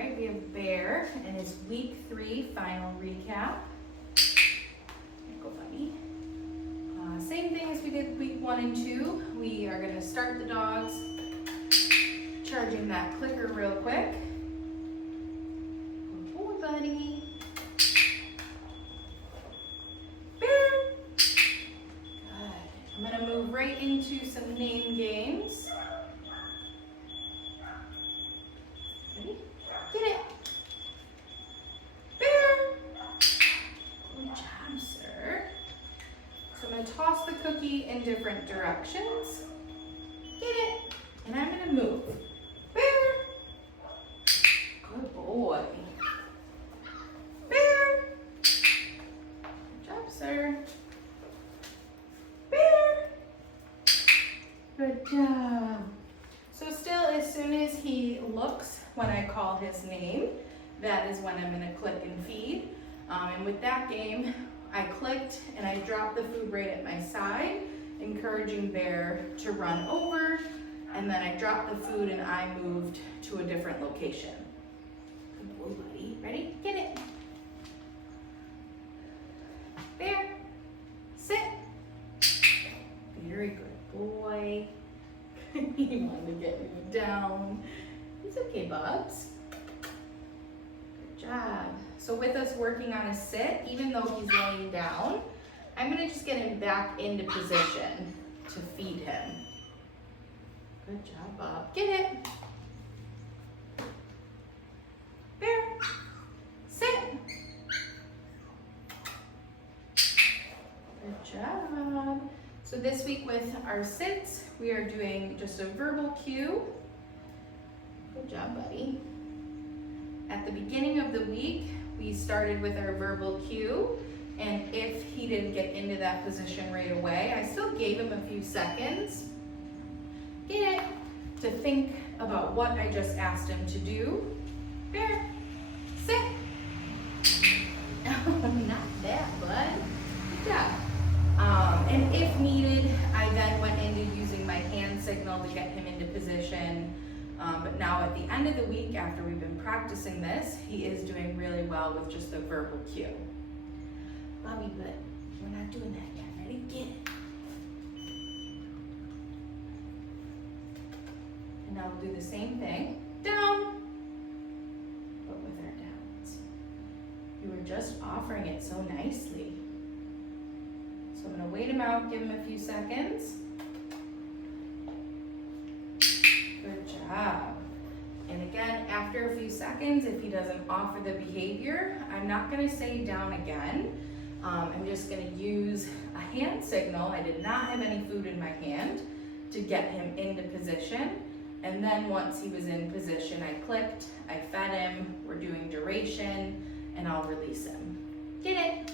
right, we have Bear and his week 3 final recap. Go, buddy. Same thing as we did week 1 and 2. We are going to start the dogs, charging that clicker real quick. Good boy, buddy. Bear. Good. I'm going to move right into some name games. Ready? Get it. Bear. Good job, sir. So I'm going to toss the cookie in different directions. Get it. And I'm going to move. Bear. Good boy. Bear. Good job, sir. Bear. Good job. So still, as soon as he looks when I call his name, that is when I'm going to click and feed. And with that game, I clicked and I dropped the food right at my side, encouraging Bear to run over, and then I dropped the food and I moved to a different location. Good boy, buddy. Ready? Get it. Bear, sit. Very good boy. He wanted to get you down. It's okay, Bubs. Good job. So with us working on a sit, even though he's laying down, I'm gonna just get him back into position to feed him. Good job, Bob. Get it. Bear, sit. Good job. So this week with our sits, we are doing just a verbal cue. Good job, buddy. At the beginning of the week, we started with our verbal cue, and if he didn't get into that position right away, I still gave him a few seconds, get it, to think about what I just asked him to do. Bear, sit. Not that, bud. Good job. And if needed, I then went into using my hand signal to get him into position. But now at the end of the week, after we've been practicing this, he is doing really well with just the verbal cue. Bobby, but we're not doing that yet. Ready? Get it. And now we'll do the same thing. Down. But with our downs. You were just offering it so nicely. So I'm going to wait him out, give him a few seconds. Good job. And again, after a few seconds, if he doesn't offer the behavior, I'm not going to say down again. I'm just going to use a hand signal. I did not have any food in my hand to get him into position. And then once he was in position, I clicked, I fed him, we're doing duration, and I'll release him. Get it.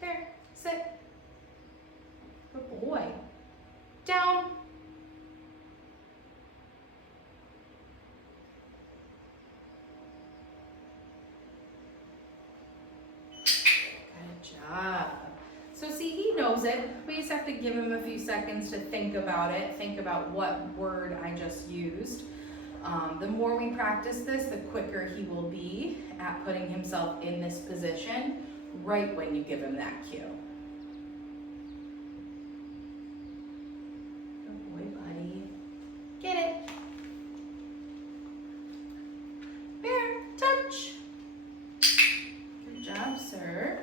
There, sit. Good boy. Down. Good job. So see, he knows it. We just have to give him a few seconds to think about it, think about what word I just used. The more we practice this, the quicker he will be at putting himself in this position right when you give him that cue. Good boy, buddy. Get it. Bear, touch. Good job, sir.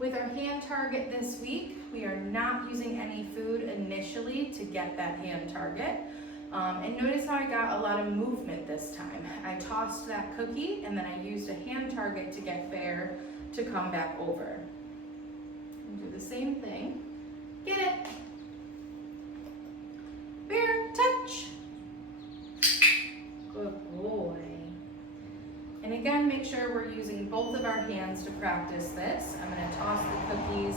With our hand target this week, we are not using any food initially to get that hand target. And notice how I got a lot of movement this time. I tossed that cookie and then I used a hand target to get Bear to come back over. And do the same thing. Get it. Bear, touch. Good boy. And again, make sure we're using both of our hands to practice this. I'm going to toss the cookies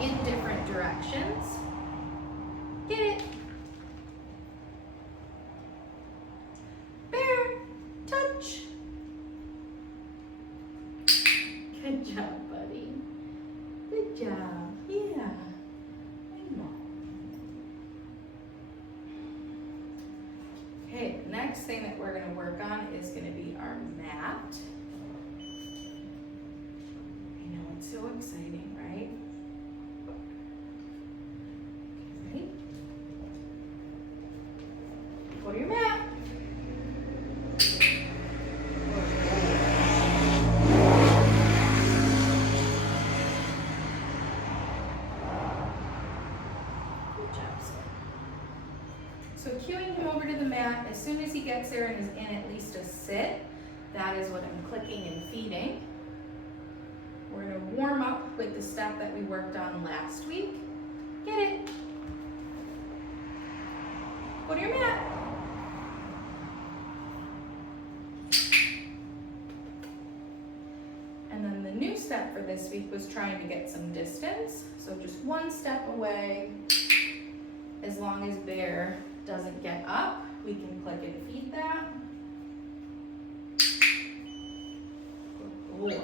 in different directions. Get it. Bear, touch. Good job, buddy. Good job. Yeah. Come on. next thing that we're going to work on is going to be our mat. I know, it's so exciting, right? Okay. Go to your mat. So cueing him over to the mat, as soon as he gets there and is in at least a sit, that is what I'm clicking and feeding. We're going to warm up with the step that we worked on last week. Get it. Go to your mat. And then the new step for this week was trying to get some distance. So just one step away. As long as Bear doesn't get up, we can click and feed that. Good boy.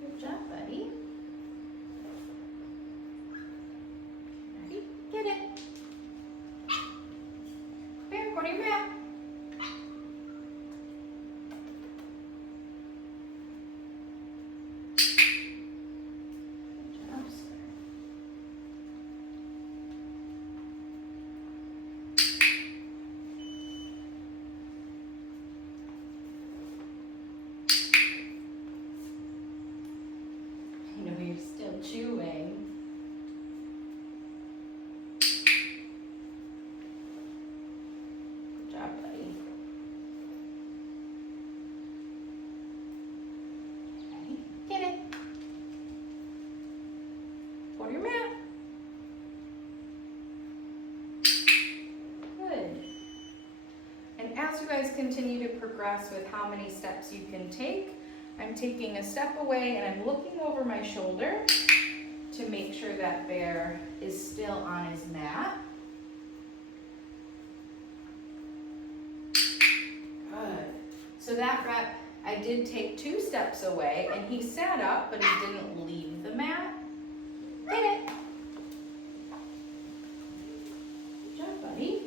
Good job, buddy. Ready? Get it. Bear, go to your mat. I know you're still chewing. Good job, buddy. Ready? Get it. Go to your mat. Good. And as you guys continue to progress with how many steps you can take, I'm taking a step away and I'm looking over my shoulder to make sure that Bear is still on his mat. Good. So that rep, I did take 2 steps away and he sat up, but he didn't leave the mat. Get it. Good job, buddy.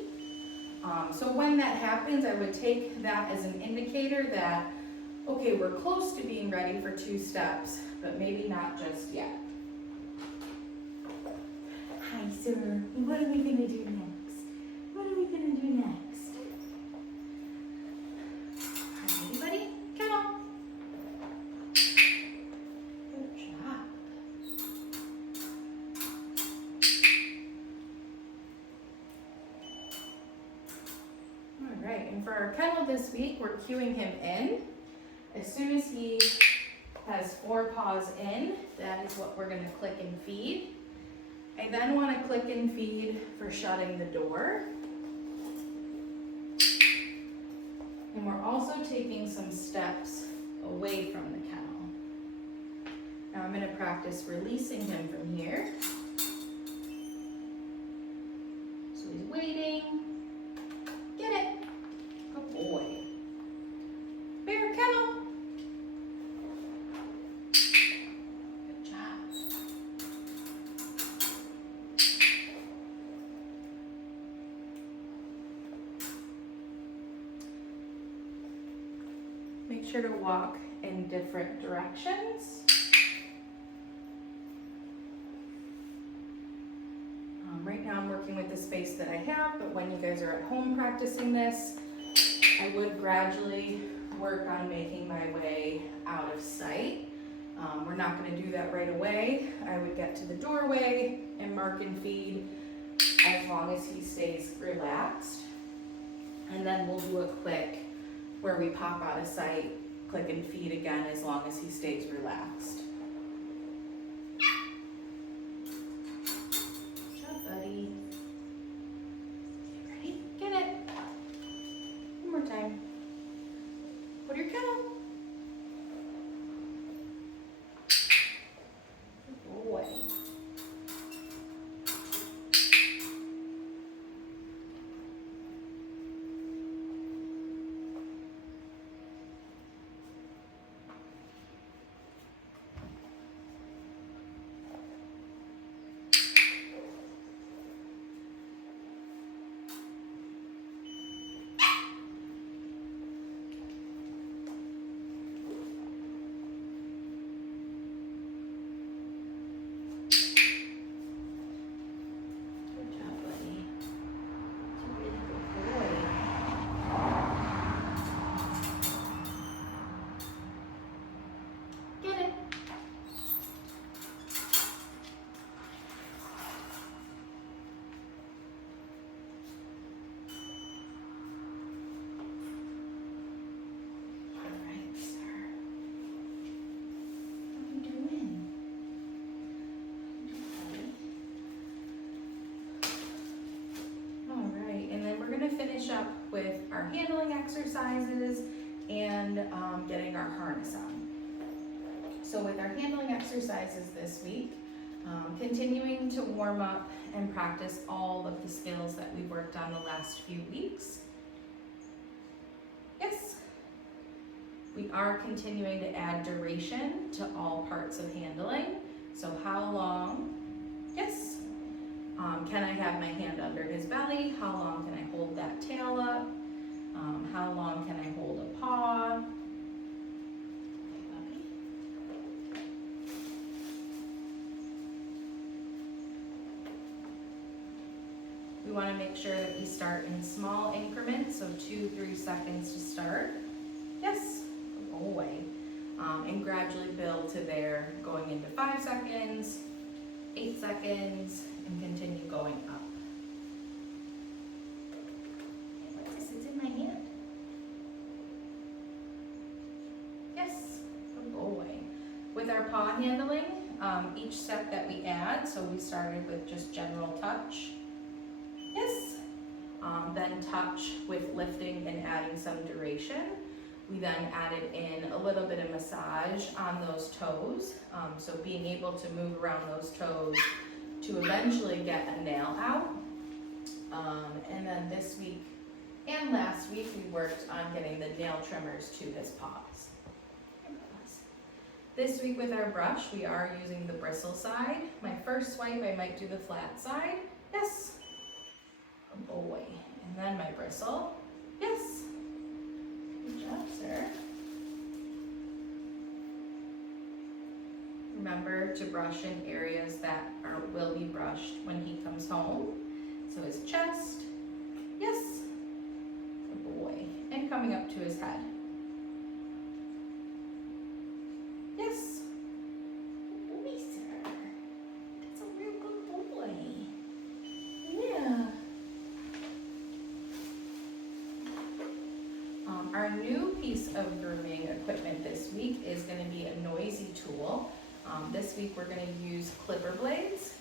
So when that happens, I would take that as an indicator that, okay, we're close to being ready for 2 steps, but maybe not just yet. Hi, sir. What are we going to do next? What are we going to do next? Hi, buddy. Come on. Good job. All right, and for our kennel this week, we're cueing him in. As soon as he has 4 paws in, that is what we're going to click and feed. I then want to click and feed for shutting the door. And we're also taking some steps away from the kennel. Now I'm going to practice releasing him from here. So he's waiting. Get it. Good boy. Bear, kennel. Good job. Make sure to walk in different directions. Right now I'm working with the space that I have, but when you guys are at home practicing this, I would gradually work on making my way out of sight. We're not going to do that right away. I would get to the doorway and mark and feed as long as he stays relaxed. And then we'll do a quick where we pop out of sight, click and feed again as long as he stays relaxed. Good job, buddy. Ready? Get it. One more time. Go to your kennel. Good boy. So with our handling exercises this week, continuing to warm up and practice all of the skills that we've worked on the last few weeks. Yes. We are continuing to add duration to all parts of handling. So how long? Yes. Can I have my hand under his belly? How long can I hold that tail up? How long can I hold a paw? We want to make sure that we start in small increments, so 2-3 seconds to start. Yes, good boy. And gradually build to there, going into 5 seconds, 8 seconds, and continue going up. What's this? It's in my hand. Yes, good boy. With our paw handling, each set that we add, so we started with just general touch. Yes. Then touch with lifting and adding some duration. We then added in a little bit of massage on those toes. So being able to move around those toes to eventually get a nail out. And then this week and last week we worked on getting the nail trimmers to his paws. This week with our brush, we are using the bristle side. My first swipe, I might do the flat side. Yes. Oh boy. And then my bristle. Yes. Good job, sir. Remember to brush in areas that will be brushed when he comes home. So his chest. Yes. Good boy. And coming up to his head. Yes. Good boy, sir. That's a real good boy. Yeah. Our new piece of grooming equipment this week is going to be a noisy tool. This week we're going to use clipper blades.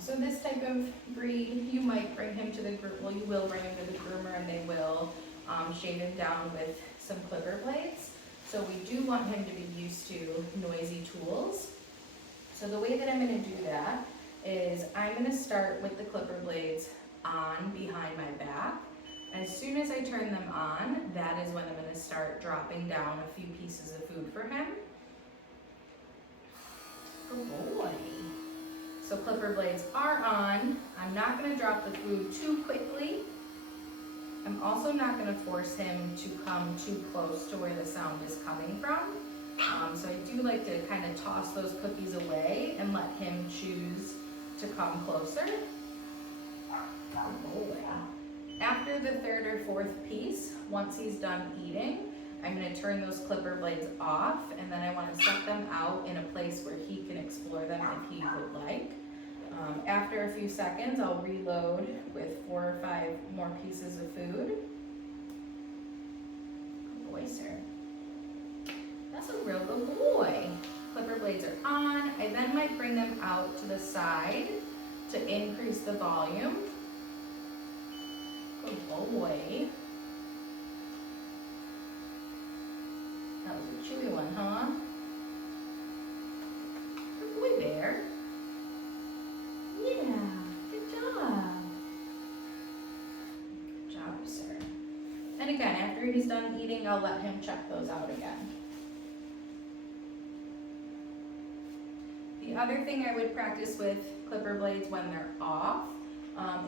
So this type of breed, you might bring him to the well, you will bring him to the groomer and they will shave him down with some clipper blades. So we do want him to be used to noisy tools. So the way that I'm going to do that is I'm going to start with the clipper blades on behind my back. As soon as I turn them on, that is when I'm going to start dropping down a few pieces of food for him. Good boy. So clipper blades are on. I'm not going to drop the food too quickly. I'm also not going to force him to come too close to where the sound is coming from. So I do like to kind of toss those cookies away and let him choose to come closer. Good boy. After the third or fourth piece, once he's done eating, I'm going to turn those clipper blades off, and then I want to set them out in a place where he can explore them if he would like. After a few seconds, I'll reload with 4 or 5 more pieces of food. Good boy, sir. That's a real good boy. Clipper blades are on. I then might bring them out to the side to increase the volume. Good boy. That was a chewy one, huh? Good boy there. Yeah, good job. Good job, sir. And again, after he's done eating, I'll let him check those out again. The other thing I would practice with clipper blades when they're off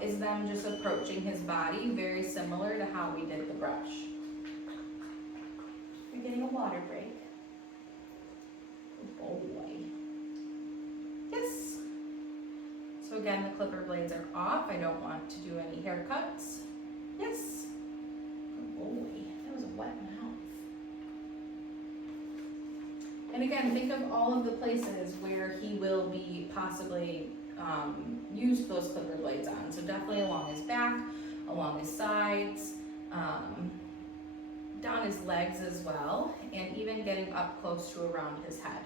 is them just approaching his body, very similar to how we did the brush. You're getting a water break. Good boy. Yes. So again, the clipper blades are off. I don't want to do any haircuts. Yes. Good boy. That was a wet mouth. And again, think of all of the places where he will be possibly use those clipper blades on. So definitely along his back, along his sides, down his legs as well, and even getting up close to around his head.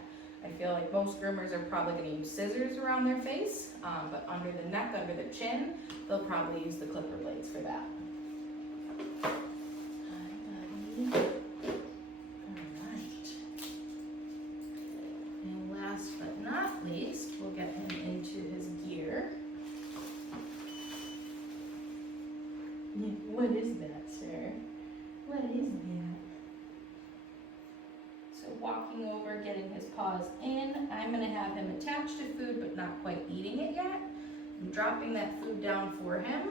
I feel like most groomers are probably going to use scissors around their face, but under the neck, under the chin, they'll probably use the clipper blades for that. Hi, buddy. All right. So walking over, getting his paws in. I'm gonna have him attached to food but not quite eating it yet. I'm dropping that food down for him.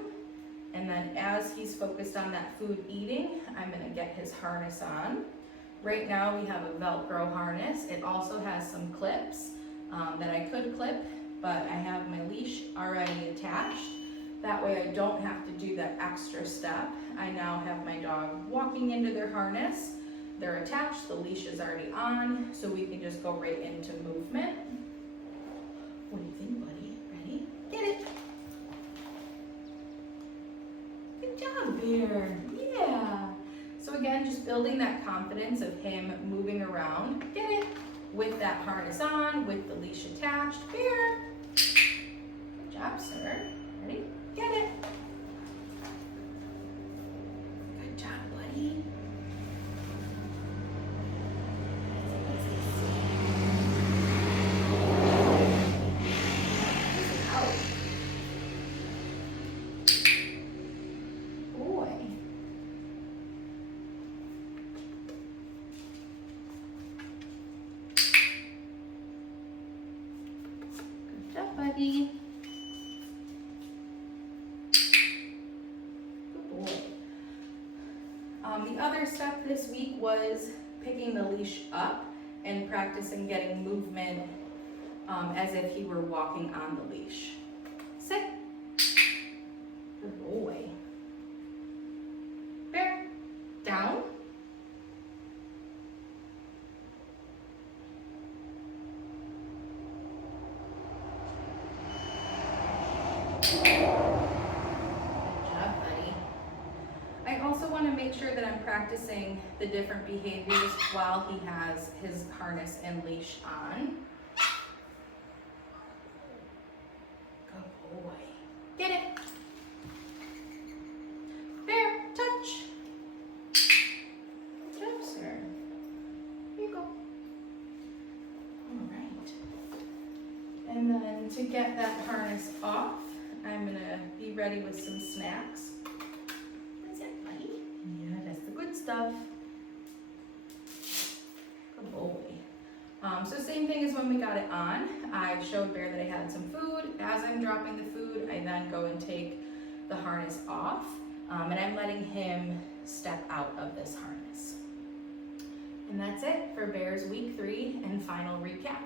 And then as he's focused on that food eating, I'm gonna get his harness on. Right now we have a Velcro harness. It also has some clips that I could clip, but I have my leash already attached. That way I don't have to do that extra step. I now have my dog walking into their harness. They're attached, the leash is already on, so we can just go right into movement. What do you think, buddy? Ready? Get it! Good job, Bear. Yeah. So again, just building that confidence of him moving around. Get it? With that harness on, with the leash attached. Bear. Good job, sir. Ready? Get it. Good job, buddy. Buddy. Good boy. The other step this week was picking the leash up and practicing getting movement as if he were walking on the leash. Sit. Good boy. Bear. Down. Make sure that I'm practicing the different behaviors while he has his harness and leash on. Good boy. Get it. Bear, touch. Good job, sir. Here you go. All right. And then to get that harness off, I'm gonna be ready with some snacks. Stuff. Good boy. So same thing as when we got it on. I showed Bear that I had some food. As I'm dropping the food, I then go and take the harness off, and I'm letting him step out of this harness. And that's it for Bear's week 3 and final recap.